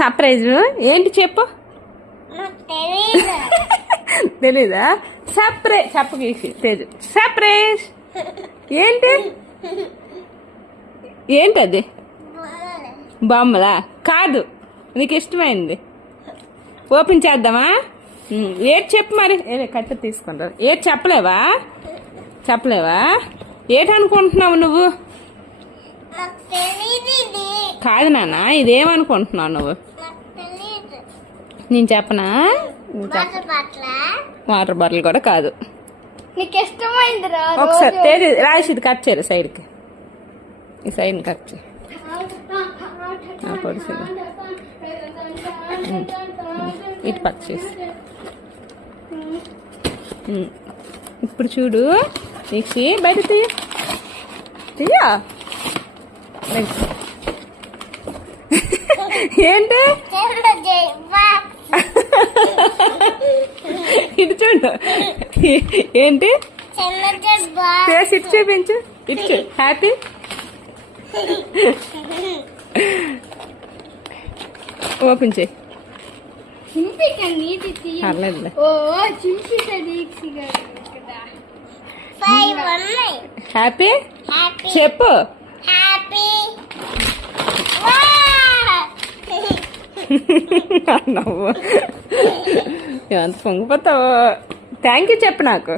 Surprise ఏంటి చెప్పు. తెలీదా? సర్ప్రైజ్ చెప్పగీసి తేజు. సర్ప్రైజ్ ఏంటి? ఏంటది? బొమ్మలా? కాదు, నీకు ఇష్టమైంది. ఓపెన్ చేద్దామా? ఏటి చెప్పు మరి. కట్ట తీసుకుంటారు. ఏటి చెప్పలేవా? ఏటి అనుకుంటున్నావు నువ్వు? కాదు నాన్న, ఇదేమనుకుంటున్నావు నువ్వు? నేను చెప్పనా? వాటర్ బాటిల్ కూడా కాదు. ఒకసారి రాసి ఇది కట్ చేయరు సైడ్కి. ఈ సైడ్ని కట్ చేయి. పొడిసింది ఇటు పక్క చేసి. ఇప్పుడు చూడు మిక్సీ బయట తీయా. ఏంటి? ఇటు చూడు. ఏంటి? ఫేస్ ఇటు చూపించు. ఇటు చూ. హ్యాపీ. ఓపెన్ చేయి. పర్లేదులే. హ్యాపీ చెప్పు. నవ్వు ఎంత పొంగిపోతావు. థ్యాంక్ యూ చెప్పు నాకు.